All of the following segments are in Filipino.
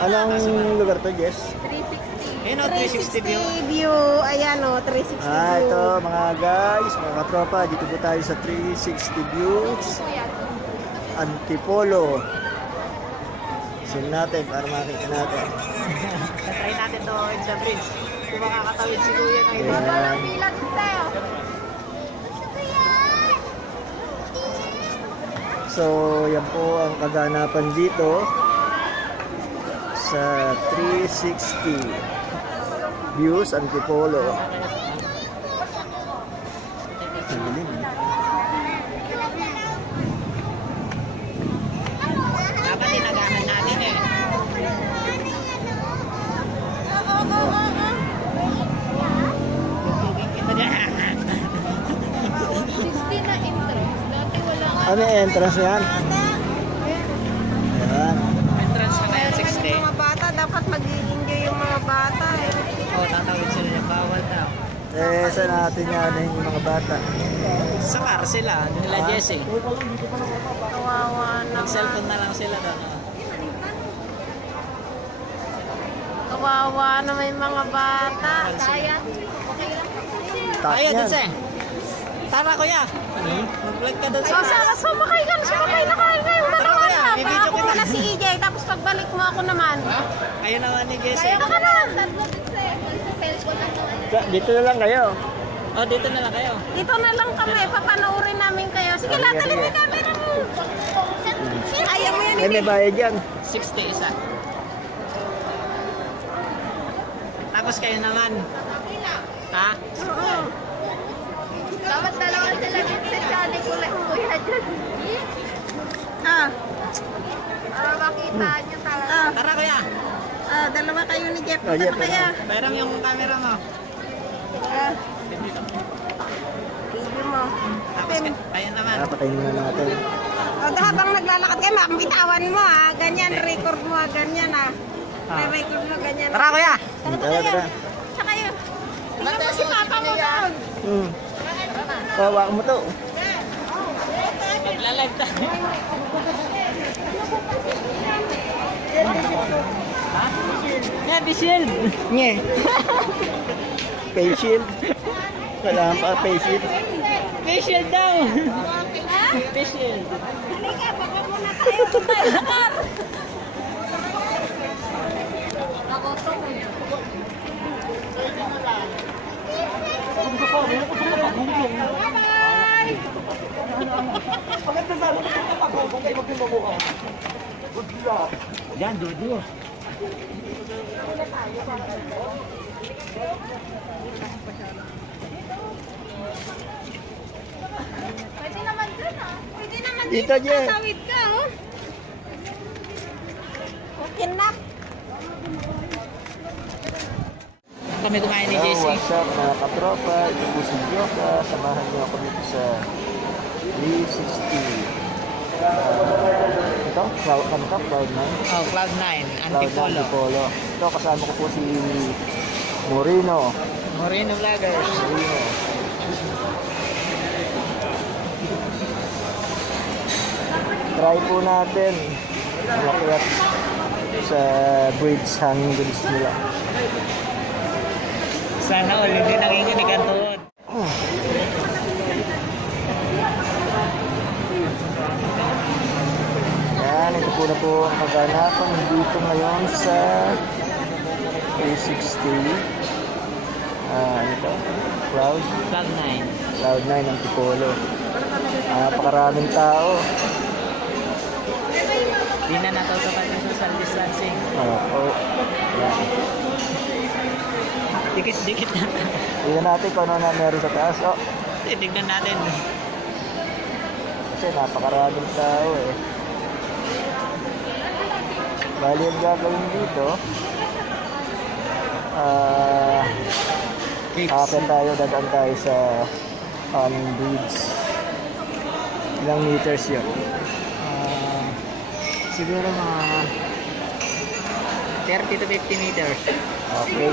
Anong lugar to, Jess? 360. Ayun o, 360 view. view. Ayan o, 360 view. Ito mga guys, mga katropa, dito po tayo sa 360 views. Antipolo. Zoom natin para makita natin. Try natin doon sa bridge. Kung makakatawid si Kuya na ito. Ayan. Bilang sa'yo. So, yan po ang kaganapan dito sa 360 views Antipolo. Ang galing. Dapat tinaganan natin eh. Tugtugin kita dyan. 60 na entrance. Dati wala nga. Ano yung entrance na yan? Ayan. Entrance na kaya 60. Mga bata, dapat mag-i-enjoy yung mga bata eh. Oo, tatawid sila niya. Bawal na. Saan natin yan yung mga bata? Sa car sila, nila Jesse. Kawawa naman. Mag-cellphone na lang sila doon. Kawawa naman yung mga bata. Kaya. Taas Ayaw, yan. dun sir. Tara kuya. Mag-vlog ka doon Oh, sa sumakay ka. Sumakay na kayo. Tara, kuya. Pa Bibidyo ako kita. muna si EJ. Tapos pagbalik mo ako naman. Ayun naman ni Jesse. Kaya ka na. Dito na lang kayo. Oh, dito na lang kayo. Dito na lang kami. Papanoorin namin kayo. Sige, Sige, latalin sige. mo kami ng... Kaya mo yan. May bayad yan. 60 isa. Tapos kayo naman. Ha? Oo. Dapat dalawa sila dito sa channel ko lang kuya dyan. Para makita nyo talaga. Tara kuya. Dalawa kayo ni Jeff. Oh, Jeff, Kaya. Pairam yung camera mo. Video mo. Tapos kayo naman. Patayin muna natin. Habang naglalakad kayo, bitawan mo ha. Ganyan, record mo ha. Ganyan ha. Record mo ganyan. Tara kuya. Tara. Sa kayo. Tingnan mo si Papa mo doon. Kawawa mo to. Magla-live tayo. Ha? Yan, di shield. Nye. Face shield. Kailangan pa face shield. Face shield daw. Face shield. Halika, baka muna tayo. Yan, dudu. Pwede naman dun ha. Pwede naman Dito, Jen. Tatawid ka oh. Okay na. Kami kumain ni Hello, Jesse. what's up mga katropa? Ito po si Yoka. Samahan niyo ako dito sa 360. Ito? Ano to? Cloud9? Oh, Cloud9, Antipolo. Antipolo. Ito, kasama ko po si Moreno. Moreno Vloggers. Moreno. Try po natin umakyat sa bridge hanging goods nila. Sana all, hindi nakikinig ang tuod. Yan, ito po na po ang kaganapan dito ngayon sa 360. Ano to? Cloud9. Cloud9 Antipolo. Napakaraming tao. Di na natutukan yung social distancing. Yan. Dikit-dikit na. Tingnan natin kung ano na meron sa taas. Tignan natin. Kasi napakaraming tao eh. Bali ang gagawin dito, akin tayo, dadaan tayo sa bridge. Ilang meters yun? Siguro mga 30 to 50 meters. Okay.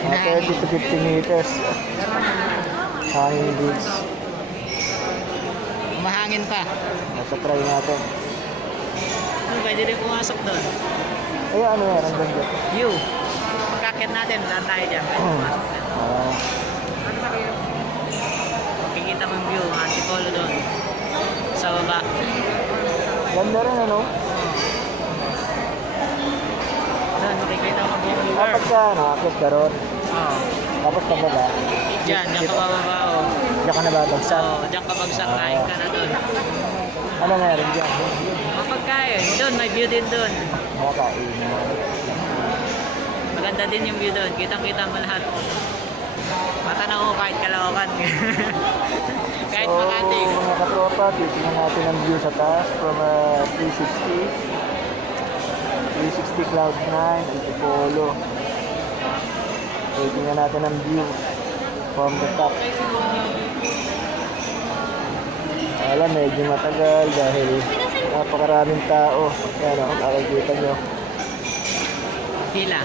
Mga 30 to 50 meters. Hanging bridge. Mahangin pa. Nasa try natin. pwede rin pumasok doon. Ay, ano yan? Ang ganda. View. Pagkakit natin, daan tayo dyan. Pwede pumasok dyan. Ah, Makikita mo yung view, mga antipolo doon. Sa baba. ganda rin, ano? Doon, makikita mo buong lugar. Kapag ka, ano, akit ka ron. Oo. Tapos pababa. Diyan ka bababa, oh. Diyan ka nababagsak. Oo, diyan ka bagsak, kain ka na doon. Ano meron dyan? Mapagkain, doon, may view din doon. Makakain. Maganda din yung view doon, kitang-kita mo lahat. Matanaw ko kahit Caloocan. Kahit So, Makati. mga katropa, titingnan natin ang view sa taas from 360. 360 Cloud9, Antipolo. Titingnan natin ang view from the top. Alam, medyo matagal dahil napakaraming tao. Yan o, makikita nyo. Pila.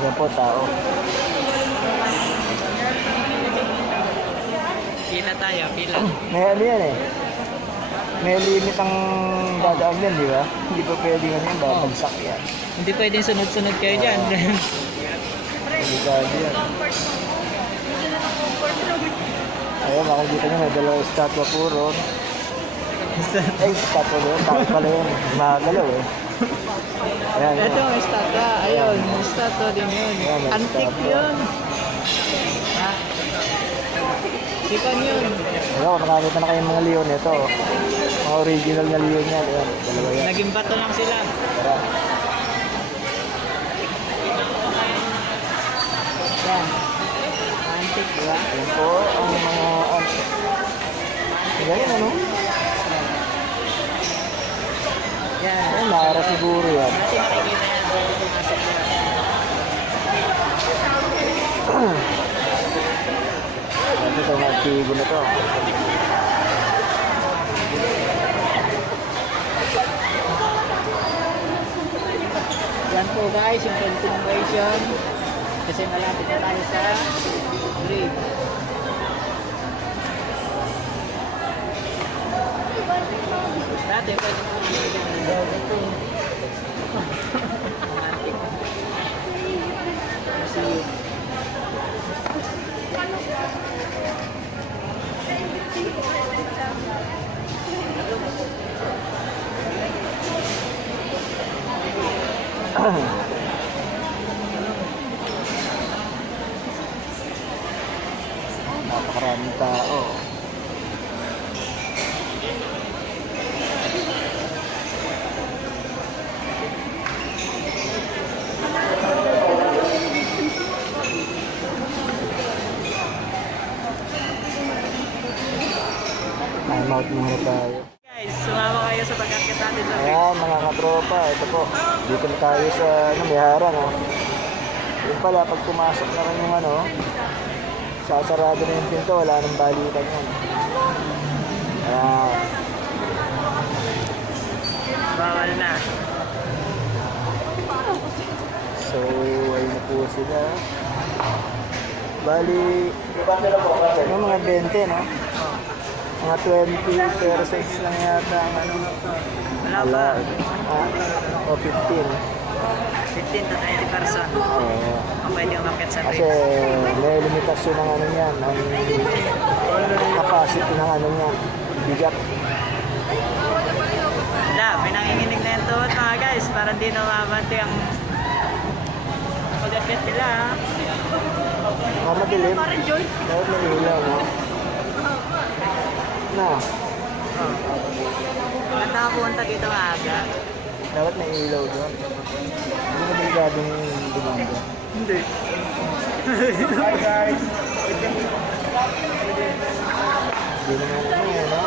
Yan po, tao. Pila tayo, pila. May ano yan eh. May limit ang dadaan yan, di ba? Hindi pa pwede nga yan, babagsak yan. Hindi pwedeng sunod-sunod kayo dyan. Delikado yan. Ayun, makikita nyo, may dalawang statwa puro. Ay, statwa doon, tao pala yun. Magalaw eh. Ayan, Ito, yun. may statwa. Ayun, may statwa din yun. Ayan, may Antique statwa. yun. Ha? Sikan yun. Ayun, nakakita na kayong mga leon ito. Mga original na leon yan. Ayan, dalawa yan. Naging bato lang sila. Tara. Yan. Antique, di ba? Ayan po, ang mga... Ganyan ano? Yan. Ayun, nakara siguro yan. Dati nakikita yan sa mga sila. Ito mga tigo na to. Yan po guys, yung continuation. Kasi malapit na tayo sa bridge. Dati pwede mo bumili ng dito. Kasi Napakaraming tao. Time out muna tayo. guys, sumama kayo sa pagkakit natin sa bridge. Ayan mga katropa, ito po. Dito na tayo sa may harang oh. Yung pala, pag pumasok na rin yung ano, sasarado na yung pinto, wala nang balikan yan. Ayan. Bawal na. So, ayun na po sila. Bali, yung mga 20, no? Mga 20 pesos lang yata ang ano. Wala ba? Ha? O 15. 15 to 20 person. Oo. Ang pwede umakit sa Kasi bridge. may limitasyon ng ano niyan, ang capacity ng ano niyan, bigat. Wala, pinanginginig na yung tuhod mga guys para di namamati ang pag-akit nila ha. Madilim. Dapat may ilaw, no? Na, Ba't nakapunta dito maaga? dapat may ilaw doon. Hindi na delikadong dumanda. Hindi. Hi guys! Hindi naman ano eh, no?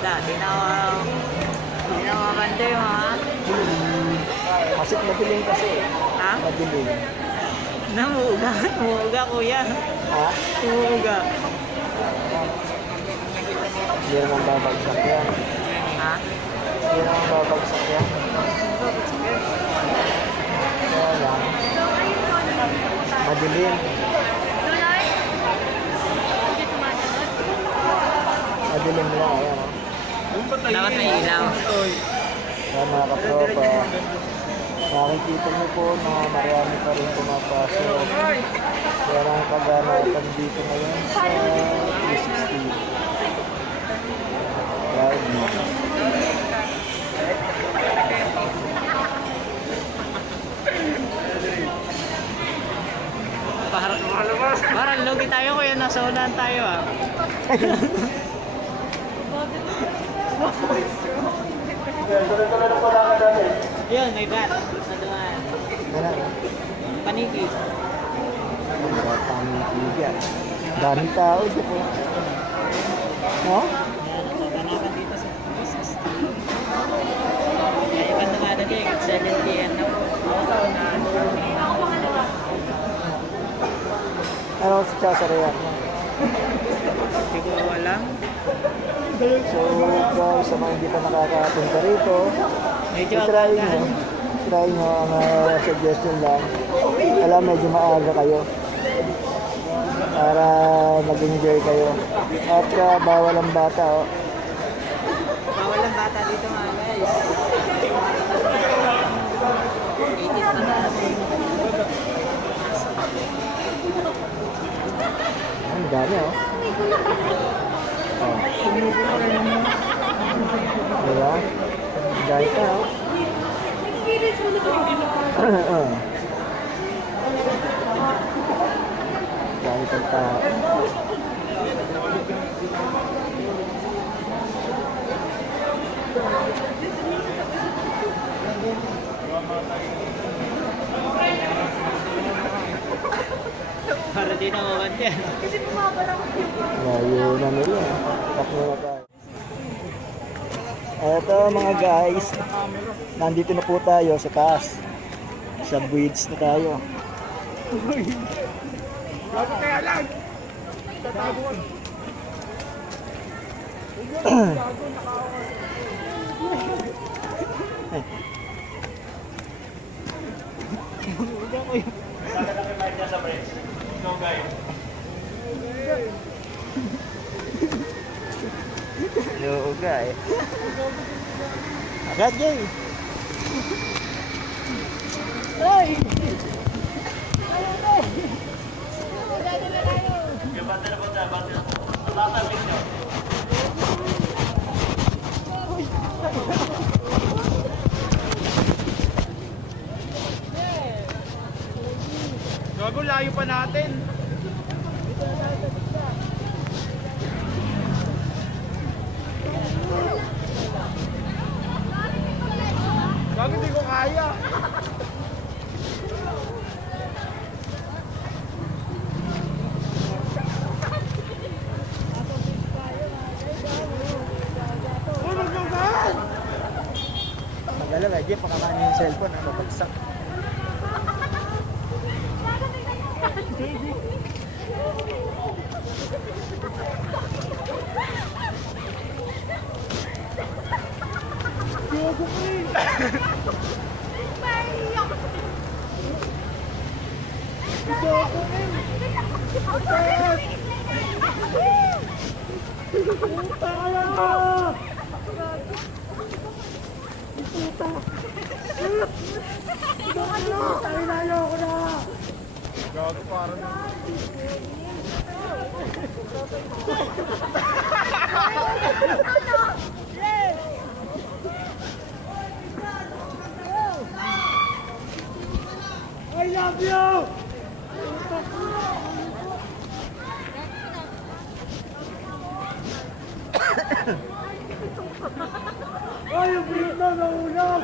Wala, di na ako makante mo ha. Kasi madilim kasi. Ha? Madilim. Namuuga kuya. Ha? Umuuga. Hindi naman babagsak yan. Ha? Hindi naman babagsak yan. Kaya lang. Madilim. Madilim lang, ayan. Dapat may ilaw. Kaya mga katropa, nakikita niyo po na marami pa rin pumapasok. Kaya ang kaganapan dito ngayon sa 360. Drive mo. Parang lugi tayo kuya, nasa unahan tayo ah. Yun, may bat. Sa dumaan. Wala. Paniki. Wala pang bigyan. Daming tao dito. No? Nagpapanakan dito sa business. Kaya iba naman na din, 70 na po. Ano si Chasareyak mo? Hindi ko alam. So guys, sa mga hindi pa nakakapunta rito, Medyo try agahan. nyo. Try nyo ang suggestion lang. Alam, medyo maaga kayo. Para mag-enjoy kayo. At bawal ang bata, oh. Bawal ang bata dito mga guys. 18 na natin. Ang dami, oh. Oh. Diba? Ang dami pa, oh. Dami pang tao. Para di na mabantiyan. Layo na nila. Takbo na tayo. Eto mga guys, nandito na po tayo sa taas. Sa bridge na tayo. Yoga eh. Agad Jay. Ay! Gago, layo pa natin. Gago, di ko kaya. Magalang eh, Jeff, pakakanin yung cellphone, mabagsak. Gago, parang I love you! Ay, yung breed na naulog!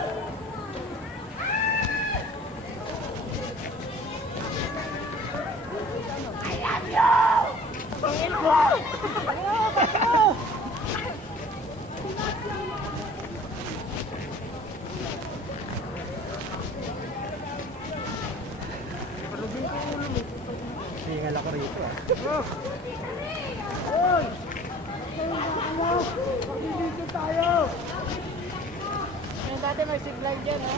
Hingal ako rito ah. Hoy! Pag-ibig tayo! Yung dati may siglag dyan, ha?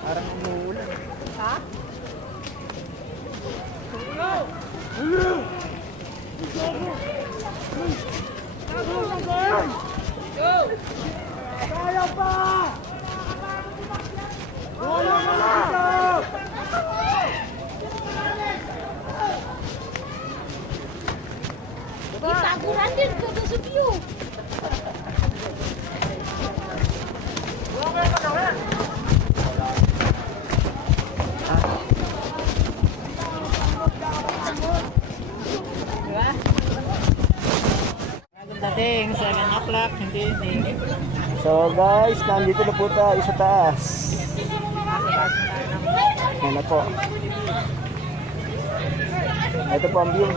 Parang umuulan. Ha? Itaguran din ka sa view. Diba? Bagong dating, 7 o'clock, hindi. So guys, nandito na po tayo sa taas. Yan na po. Ito po ang view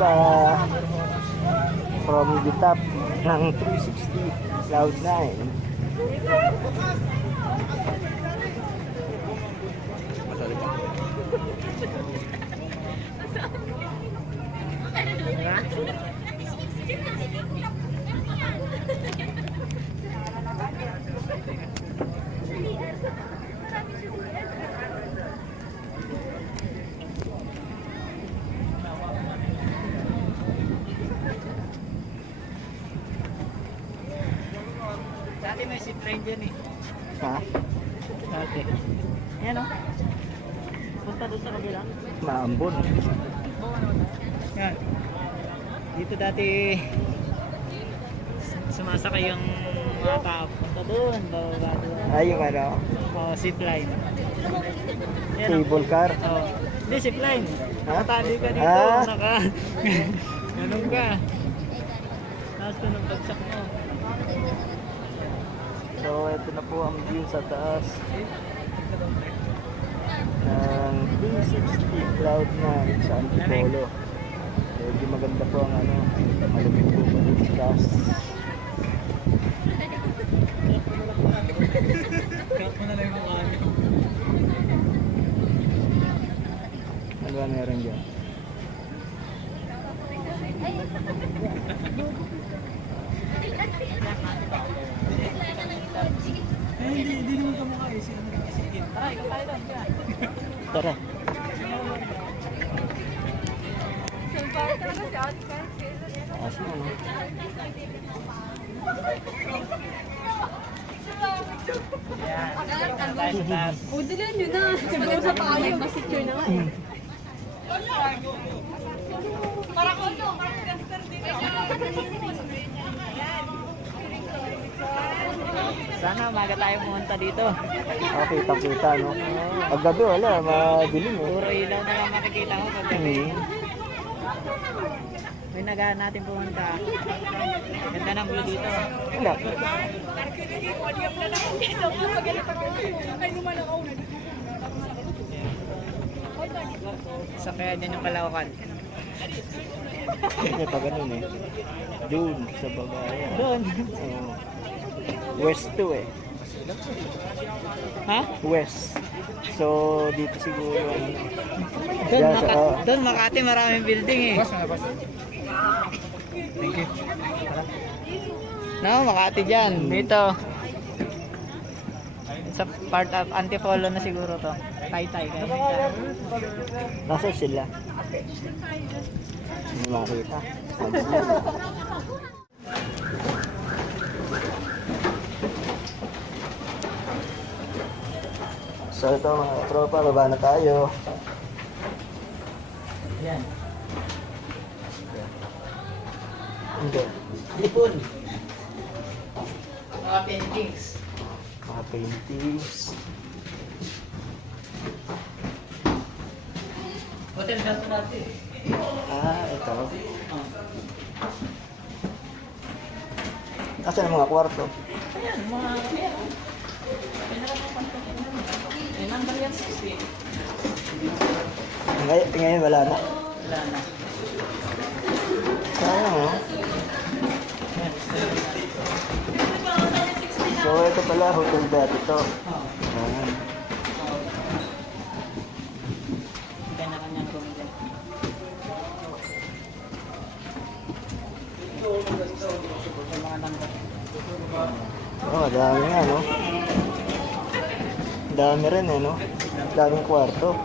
from the top ng 360 Cloud9. Dati may zipline dyan eh. Ha? Dati. Ayan o. Punta doon sa kabila. Maambon. Yan. Dito dati sumasakay yung mga tao. Punta doon, bababa doon. Ay, yung ano, Oh, zipline. Ayan o. cable car. Oh. Hindi, zipline. Ha? Nakatali ka dito. Ah. Ganun ka. Tapos ko nung bagsak mo. So, ito na po ang view sa taas ng 360 Cloud9 sa Antipolo. Medyo maganda po ang ano, malupit po po dito sa taas. Cut mo na lang yung mukha niyo. Ano ba meron dyan? Hindi naman kamukha eh. Sino naman kasi yun? Tara, ikaw tayo doon. Tara. Taas na, no? Yan. Tayo sa taas. Udilan yun na. Siguro sa payo. Masicure na nga eh. Sana umaga tayo pumunta dito. Okay, kita, no? Pag gabi, wala, madilim, eh. Puro ilaw na lang makikita ko pag gabi. Hmm. May nagahan natin pumunta. Ganda ng view dito. Wala. Sa kaya din yung Caloocan. Kasi pag ganun, eh. Doon, sa baba. Ayan. Doon. Oo. West 2, eh. Ha? West. So, dito siguro, ano. Doon, Diyan sa- oh. Doon Makati maraming building eh. Thank you. No, Makati dyan. Dito. Sa part of Antipolo na siguro to. Taytay. Nasaan sila? Hindi makita. So ito mga tropa, baba na tayo. Yan. Hindi. Lipon. Mga paintings. Mga paintings. Hotel na ito natin. Ito. Asan ang mga kwarto? Ayan, mga... Ayan. May number yan 60. Ngayon wala na. Wala na. Sayang, oh. So ito pala, hotel bed ito. Oh. Ayan. Kanya-kanyang room din. Yung mga number. Oh, dami nga, no? Dami rin eh, no? Daming kwarto.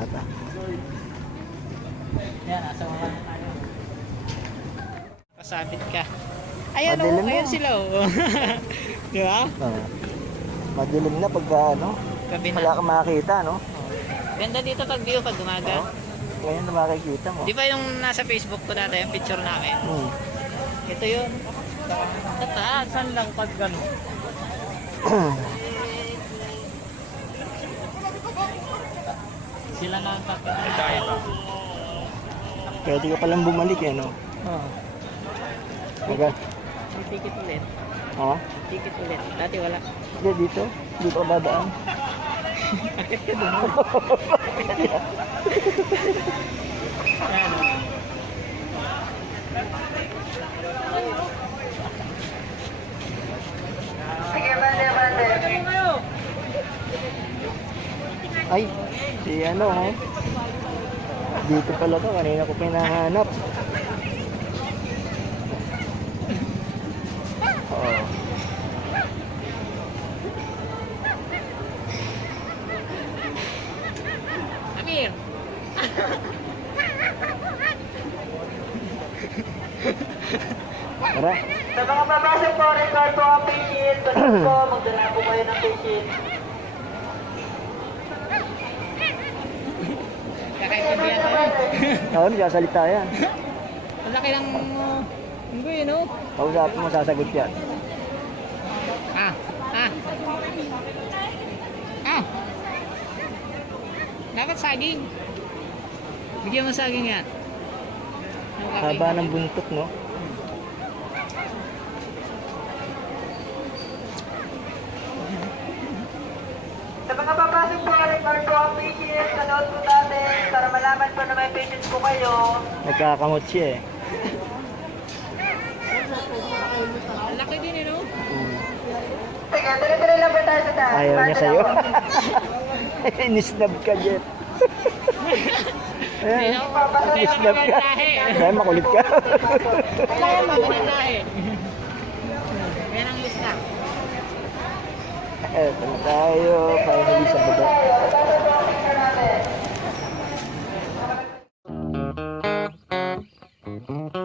Bata. Yan, nasa mga na tayo. Pasabit ka. Ayan Madilim oh, ayan na. sila oh. Di ba? Oo. Madilim na pagka ano, Gabi na. wala kang makakita, no? Ganda dito pag view pag umaga. Oo. Ngayon na makikita mo. Di ba yung nasa Facebook ko dati, yung picture namin? Hmm. Ito yun. Sa taas, saan lang pag gano'n? Sila na ang tatay. Pwede ka palang bumalik eh, no? Oo. Maga. May ticket ulit. Ha? Ticket ulit. Dati wala. Hindi, dito. Dito ka dadaan. Akit ka doon. Yan. Ay, si ano, oh. Dito pala to. Kanina ko pinahanap. Oo. Amir! Tara. Sa mga papasok po, record po ang patient. Basta po, magdala po kayo ng patient. Kakaintindihan tayo. Oo, nagsasalita yan. Ang laki ng unggoy, no? Kausapin mo, sasagot yan. Ah! Ah! Ah! Dapat saging. Bigyan mo saging yan. Haba ng buntot, no? Sa mga papasok po, record po ang patient. Sa note po natin, para malaman po na may patient po kayo. Nagkakamot siya eh. Ang laki din, no? Hmm. Sige, tuloy-tuloy lang po tayo sa taas. Ayaw niya sa'yo. Inisnab ka, Jet. Hindi Ayan. na Inisnab ka. Kaya makulit ka. Kailangan magmanahe. Yan ang lista. Eto na tayo. Finally sa baba. Pasok po,